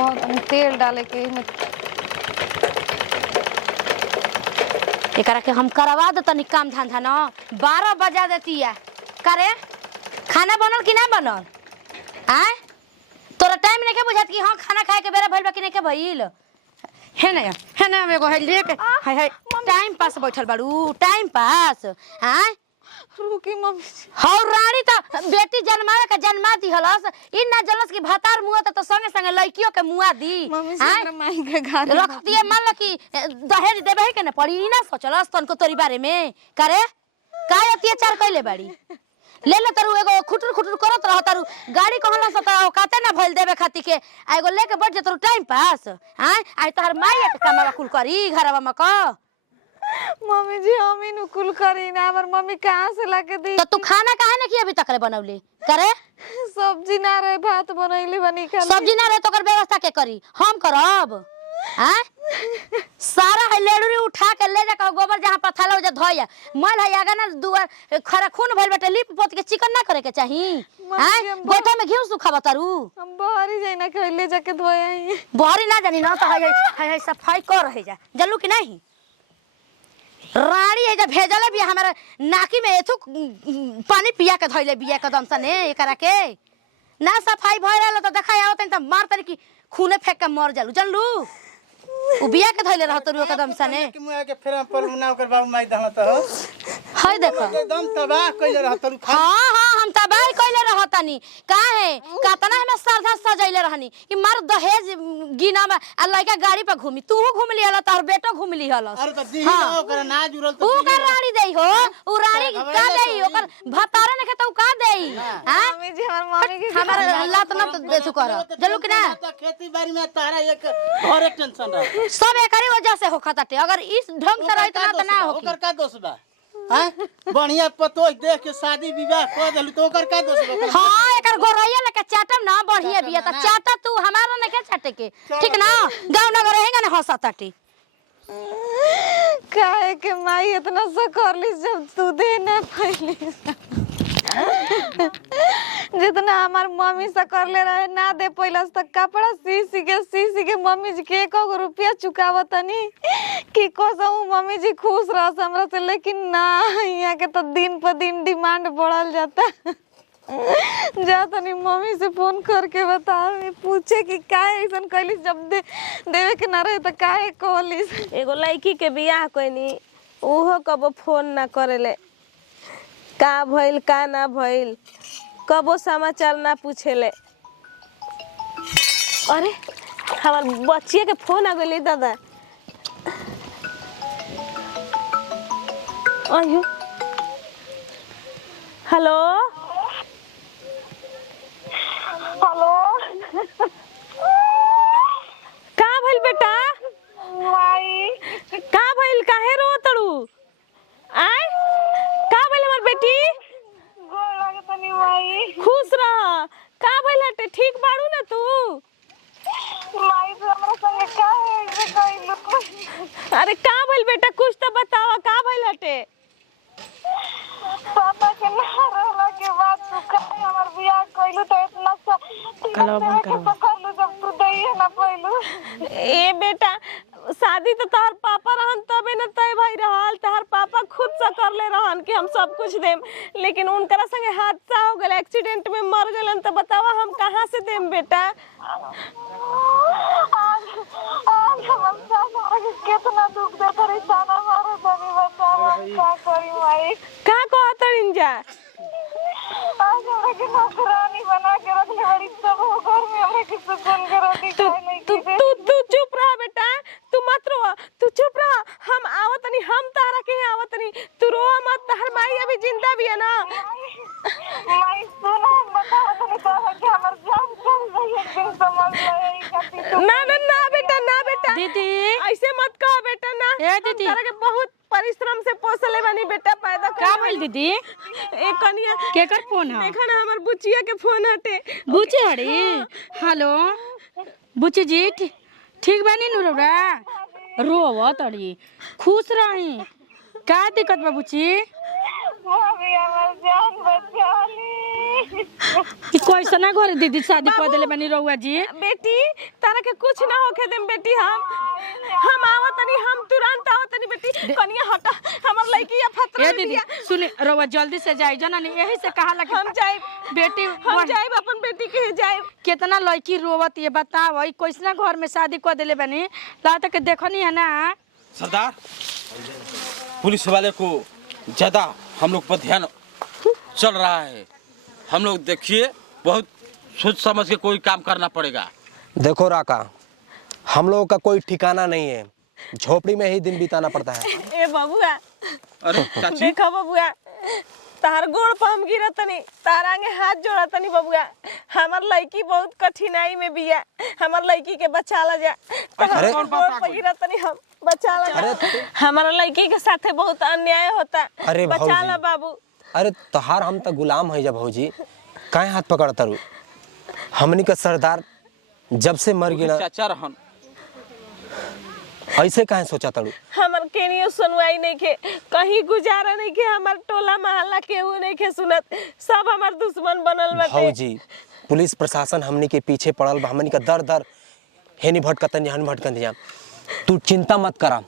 और तेल डाले के में एकरा के हम करवा दे तनी काम धंधा न 12 बजा देती है करे खाना बनल कि ना बनल आय तोरा टाइम नहीं के बुझात कि हां खाना खाए के बेरा भइल बा कि नहीं के भइल है ना एगो है लेके है टाइम पास बैठल बाड़ू टाइम पास आय रुकी मम्मी हौ रानी त बेटी जन्मावे के जन्मा दी हलस इ ना जलस कि भातार मुआ त संगे संगे लड़कियों के मुआ दी मम्मी से माई के घर रख दिए मान ल कि दहेज देबे के ना पड़ी इ ना सोचलस तनको तोरी बारे में करे काय अत्याचार कइले बाड़ी ले ले तारू एगो खुटुर खुटुर करत रह तारू गाड़ी कहला से त काते ना भइल देबे खाती के एगो लेके बैठ जतरू टाइम पास हां आई तोहर माई के कमावा कुल करी घरवा में क मम्मी जी हम इन कुल करी ना हमर मम्मी कहां से लाके दी तो तू खाना काहे ना कि अभी तक बनौली करे सब्जी ना रहे भात बनैली बनी खाली सब्जी ना रहे तो कर व्यवस्था के करी हम करब हां सारा है लेडुरी उठा के ले जा गोबर जहां पथाला हो जा धोया मल है आगा ना दुआर खरा खून भइल बटे लिप पोत के चिकन ना करे के चाही हां गोटा में घी सुखा बतारू हम बहरी जाई ना के ले जाके धोया ही बहरी ना जानी ना तो है सफाई कर रहे जा जल्लू कि नहीं रानी है जब भेजले भी हमारा नाकी में एथु पानी पिया के धइले बिया कदम से ने एकरा के ना सफाई भइ रहल त देखाय आवत त मार तरी की खूने फेंक के मर जालू जानलू उ बिया के धइले रहत रु कदम से ने कि मुआ के फेर पर मुना कर बाबू माई दहला त हाय देखो एकदम तबाह कइले रहत रु हां हम तबाह कइले रहतनी काहे कतना हमें सरधा सजैले रहनी कि मार दहेज गिना में आ लइका गाड़ी पे घूमी तू घूम लिहल तार बेटो घूम लिहल अरे त दी ओकर ना जुरल त उ का रानी देई हो उ रानी का देई ओकर भतारे ने के तो का देई हां मम्मी जी हमर मम्मी के हमारा लात न देसु कर जल्लू कि ना खेती बाड़ी में तारा एक घरे टेंशन रह सब एकरी वजह से होखताटे अगर इस ढंग से रहित ना त ना होकी ओकर का दोष बा हां बढ़िया पतो देख के शादी विवाह कर देलु तो ओकर का दोष बा हां एकर गोरैया लेके चाटम ना बढ़िया बिया त चाटा तू हमारा ने के चाटे के ठीक ना गांव नगर रहेगा ना हंसताटी काहे के माई इतना सा करली जब तू दे ना पहले जितना हमार मम्मी से कर ले रहे ना दे पहले तक कपड़ा सी के मम्मी जी के 1 रुपया चुकावतनी कि कसम मम्मी जी खुश रहस हमरा से लेकिन ना यहाँ के तो दिन पर दिन डिमांड बढ़ल जाता जा तनी मम्मी से फोन करके बता पूछे कि काहे ऐसन कहली जब देवे के ना रहे तो काहे कहली एगो लड़की के बियाह कइनी ओहो कबो फोन ना करेले का भइल का ना भइल कबो समाचार ना पूछेले अरे हमार बच्चिया के फोन आ गइल दादा आयो हेलो हेलो का भइल बेटा माई का भइल काहे रो तड़ू आय का भइल हमर बेटी गोर लागतनी माई खुश रह का भइल हटे ठीक बाड़ू ना तू माई तो हमरा संगे काहे ऐसे कइलू अरे का भइल बेटा कुछ तो बतावा का भइल हटे पापा के ना रहला के बाद तू काहे हमर बियाह कइलू तो इतना सा पकड़लू जब तू दैए ना पइलू ए बेटा शादी तो तोहर पापा रहन तबे न तय भई रहल तोहर पापा खुद से कर ले रहन कि हम सब कुछ देम लेकिन उनकरा संगे हादसा हो गेल एक्सीडेंट में मर गेलन तो बतावा हम कहां से देम बेटा आज हम सारा कितना दुख दे परेशान हमारे बनी बतावा का करी माई का कहत रिंजा आज हमें के नौकरानी बना के रखले बड़ी सब घर में हमें की सुकून के रोटी खाए नहीं तू तू चुप रह बेटा तू मत रो तू चुप रह हम आवतनी हम तारा के आवतनी तू रो मत तहर माई अभी जिंदा भी है ना माई सुनो बताओ तो कहा कि हमर जान चल गई एक दिन समझ ले खाती तो ना बेटा दीदी ऐसे मत कह बेटा ना ए दीदी तारा के बहुत परिश्रम से पोसले बनी बेटा पैदा का भइल दीदी एक कनिया केकर फोन है देखा ना हमर बुचिया के फोन हटे बुची हड़ी हेलो बुची जी ठीक बानी नु रौरा रोवत अड़ी खुश रही का दिक्कत बा बुची मम्मी हमर जान बचा ली कि कैसना घर दीदी शादी कर देले बनी रउआ जी। बेटी तारा के कुछ ना होके देम बेटी। हम आवतनी, हम तुरंत आवतनी बेटी। कनिया हटा, हमर लड़की या फतरा ए दीदी सुनी रउआ जल्दी से जाई जना नहीं यही से कहा लगे हम जाए बेटी हम जाए अपन बेटी के जाए। कितना लड़की रोवत ये बताओ कैसना घर में शादी कर देले बनी ला तक देखनी है ना। सरदार पुलिस वाले को ज्यादा हम लोग पर ध्यान चल रहा है। हम लोग देखिए बहुत सोच समझ के कोई काम करना पड़ेगा। देखो राका, हम लोगों का कोई ठिकाना नहीं है, झोपड़ी में ही दिन बिताना पड़ता है। ए बबुआ, अरे चाची देखो बबुआ, तार गोड़ पर हम गिरतनी, तार आगे हाथ जोड़तनी बबुआ। हमार लड़की बहुत कठिनाई में बिया, हमार लड़की के बचा ला जा। अरे गोड़ पर गिरतनी हम, बचा ला जा। हमारा लड़की के साथे बहुत अन्याय होता, अरे बचा भाऊजी। ला बाबू। अरे तहार हम तो गुलाम है जब भौजी, काहे हाथ पकड़ता रू? हमनी का सरदार जब से मर गया चाचा रहन ऐसे काहे सोचा तड़ू? हमार केनियो सुनवाई नहीं के, कहीं गुजारा नहीं के, हमार टोला मोहल्ला केहू नहीं के सुनत, सब हमार दुश्मन बनल बाटे। भौजी पुलिस प्रशासन हमनी के पीछे पड़ल बा, हमनी का दर दर हेनी भटकतन हन भटकन जा। तू चिंता मत करा,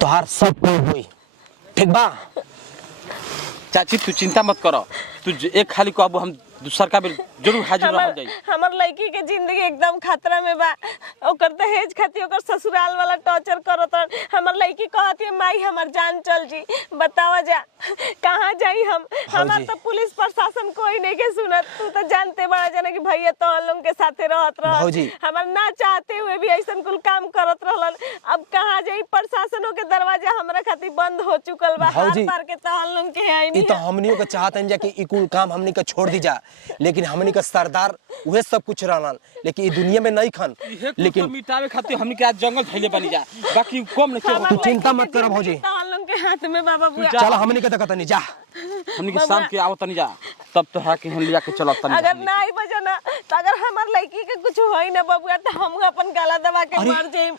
तोहार सब कोई होई, ठीक बा? चाची तू चिंता मत करो। तू एक खाली को अब हम दूसर का भी जरूर हाजिर रह जाई। हमार लड़की के जिंदगी एकदम खतरा में बा। ओकर दहेज खातिर ओकर ससुराल वाला टॉर्चर करत। हमार लड़की कहती है माई हमार जान चल जी, बतावा जा कहाँ जाई हम? हमार तो पुलिस प्रशासन कोई नहीं के सुनत। तू तो जानते बड़ा जना कि भैया तो हम लोग के साथे रहत रह, हमार ना चाहते हुए भी ऐसा कुल काम करत रहलन। अब कहाँ जाई? प्रशासनों के दरवाजा हमरा खातिर बंद हो चुकल बा। हाथ मार के तो हम लोग के आई ई तो हमनियों का चाहतन जा कि ई कुल काम हमनी का छोड़ दी जा, लेकिन हमनी का सरदार उहे सब कुछ रहलन, लेकिन ई दुनिया में नहीं खन। लेकिन मिटावे खातिर हमनी के आज जंगल धइले बनी जा, बाकी कम नहीं के। तू चिंता मत कर भौजी, हम लोग के हाथ में बाबा बुआ। चल हमनी का देखत नहीं जा। हमनी के शाम के आवत नहीं जा, तब तो है कि हम लिया के चलत नहीं। अगर ना आई बजा ना तो अगर हमार लड़की के कुछ होई ना बबुआ तो हम अपन गला दबा के मर जाइम।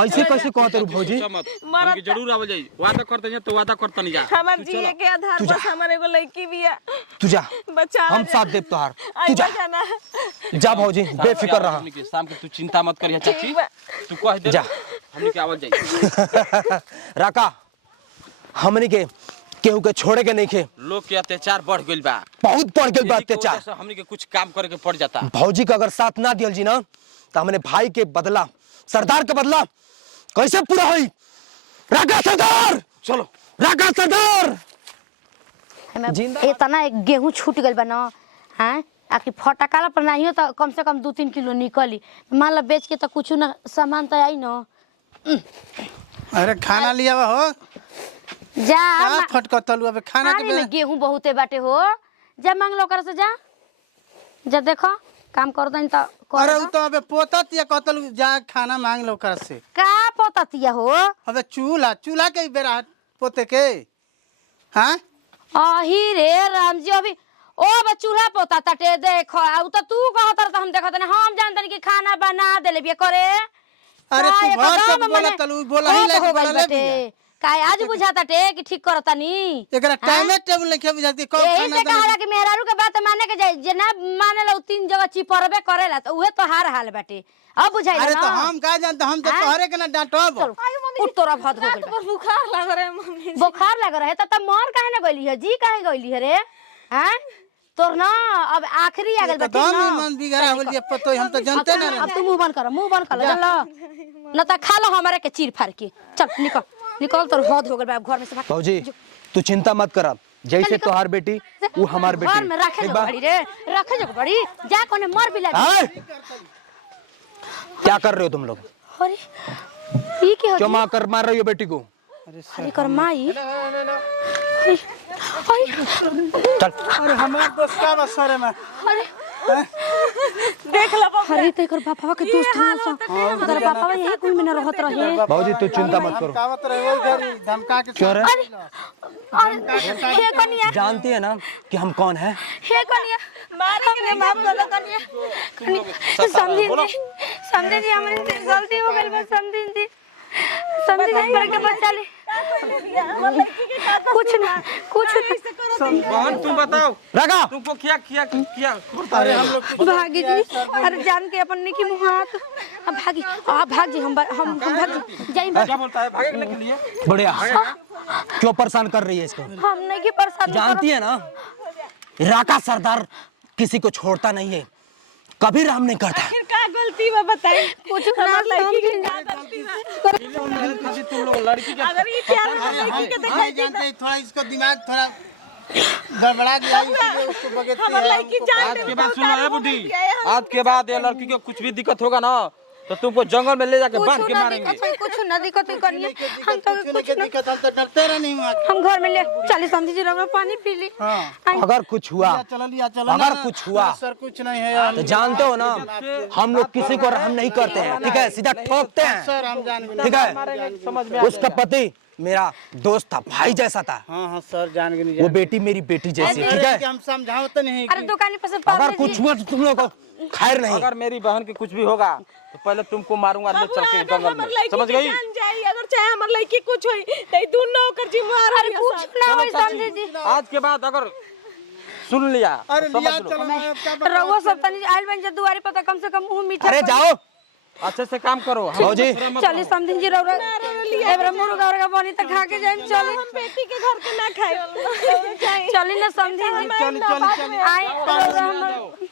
ऐसे कैसे कहत रू भौजी? हम के जरूर आवे जाई, वादा करते हैं तो वादा करते नहीं जा। हमार जिए के आधार बस हमारे एगो लड़की भी है। तू जा, बचा हम साथ देव तोहार। तू जा, जाना जा भौजी बेफिक्र रहा। हमनी के शाम के तू चिंता मत करिया चाची, तू कह दे जा। हमनी के आवत जाई। राका हमनी के केहू के छोड़े के नहीं खे, लोग के अत्याचार बढ़ गइल बा, बहुत बढ़ गइल बा यही के वजह अत्याचार। से हमनी के कुछ काम करे के पड़ जाता। भौजी का अगर साथ ना दियल जी ना तो हमने भाई के बदला, सरदार के बदला कैसे पूरा होई? राका सरदार, चलो राका सरदार। इतना एक गेहूं छूट गइल बा ना, हैं आखिर फटकाला पर नहीं हो तो कम से कम 2-3 किलो निकली। मान ला बेच के तो कुछ ना सामान तो आई ना। अरे खाना लिया हो जा का फटकतलू? अबे खाना के में गेहूं बहुते बाटे हो, जा मांग लो कर से जा। जा देखो काम कर दन तो कर। अरे उ तो अबे पोतत या कतलू, जा खाना मांग लो कर से। का पततिया हो? अबे चूल्हा के बेरा पोते के। हां आही रे राम जी, अभी ओ बे चूल्हा पोता तटे देखो। आ तो तू कहत रह हम देखत नहीं, हम जानतनी कि खाना बना देले बिया करे। अरे तू घर से बोला तलू, बोला ही लागे बोला ले बिया। काय आज बुझाता टे कि ठीक करतानी? एकरा टाइम टेबल लेके बुझाती कब यही खाना से कहाला कि मेहरारू के बात माने के जाई, जे ना माने ला 3 जगह चिपरबे करेला तो उहे तो हाल बाटे। अब बुझाई ना। अरे तो हम का जानते, हम तो तोहरे के ना डांटब। उठ तोरा भात हो गइल बा। बुखार लग रहा है मम्मी। बुखार लग रहा है त मर काहे ना गइली है? जी काहे गइली है रे? हैं तोर ना अब आखिरी आ गइल बा। तो हम मन बिगड़ा बोल दिया पतो, हम तो जानते ना। अब तू मुंह बंद कर चल न त खा लो हमारे के चीर फाड़ के। चल निकल निकल, तोर हद हो गइल बा घर में से। भौजी तू चिंता मत कर, जैसे तोहार बेटी वो हमार बेटी। घर में रखे जो बड़ी रे, रखे जो बड़ी जा कोने मर भी लगी। क्या कर रहे हो तुम लोग? अरे ये क्या क्यों मार रही हो बेटी को? अरे कर माई चल। अरे हमार दोस्त का बसरे में। अरे देख लो बाबू। अरे तो एकर बापा के दोस्त है सब। अगर बापा यही कोई में न रहत रहे। भौजी तू चिंता मत करो। कावत रहे वो घरी धमका के। क्यों रे? अरे हे कनिया, जानती है ना कि हम कौन है? हे कनिया मारे के माफ कर दो कनिया। समझी जी हमारी गलती हो गई बस। समझी जी पर के बचा ले। कुछ ना बहन तुम बताओ रखा तुमको क्या किया किया अरे हम लोग कुछ भागी जी, अरे जान के अपन ने की मुहात अब भागी आप भाग जी, हम भाग जाई क्या बोलता है भागने के लिए? बढ़िया। क्यों परेशान कर रही है इसको? हमने की परेशान जानती है ना, राका सरदार किसी को छोड़ता नहीं है, कभी राम नहीं करता। आखिर का गलती बा बताई कुछ ना लड़की की का गलती बा तुम लोग लड़की के अगर ये प्यार में लड़की के देखा नहीं जानते हैं, थोड़ा इसको दिमाग थोड़ा गड़बड़ा गया इसलिए उसको बगैरती हमर है लड़की हमको। जान आज दे के बाद सुनो है बुढ़ी, आज के बाद ये लड़की को कुछ भी दिक्कत होगा ना तो तुमको जंगल में ले जाके बांध के मारेंगे। कुछ ना दिक्कत करिए, हम तो कुछ नहीं के दिक्कत, हम तो डरते रहे नहीं वहाँ। हम घर में ले 40 समझी जी रंगा पानी पी ली। अगर कुछ हुआ, चलो अगर कुछ हुआ सर कुछ नहीं है तो जानते हो ना, हम लोग किसी को रहम नहीं करते हैं, ठीक है, सीधा ठोकते हैं, सर हम जान भी ठीक है। उसका पति मेरा दोस्त था, भाई जैसा था, हाँ सर जान भी नहीं वो बेटी मेरी बेटी जैसी, ठीक है। हम समझाओ तो नहीं अरे दुकान पे से अगर कुछ हुआ तो तुम लोग को खैर नहीं। अगर मेरी बहन के कुछ भी होगा तो पहले तुमको मारूंगा ले चल के जंगल में, समझ गई? जान जाई अगर चाहे हमर लड़की कुछ होई तई दोनों ओकर जिम्मेवार अरे कुछ ना होई समझी जी, आज के बाद अगर सुन लिया अरे तो लिया समझ लो। चलो ना, अब क्या रउआ सब तनी आइल बन जे दुआरी पर कम से कम मुंह मीठा अरे जाओ अच्छे से काम करो। फौजी, 40 समझी जी रउआ एबरा मुर्गा उर्गा बनी त खा के जाइन चली, हम बेटी के घर के ना खाए चली ना समझी जी, चल आई रउआ हम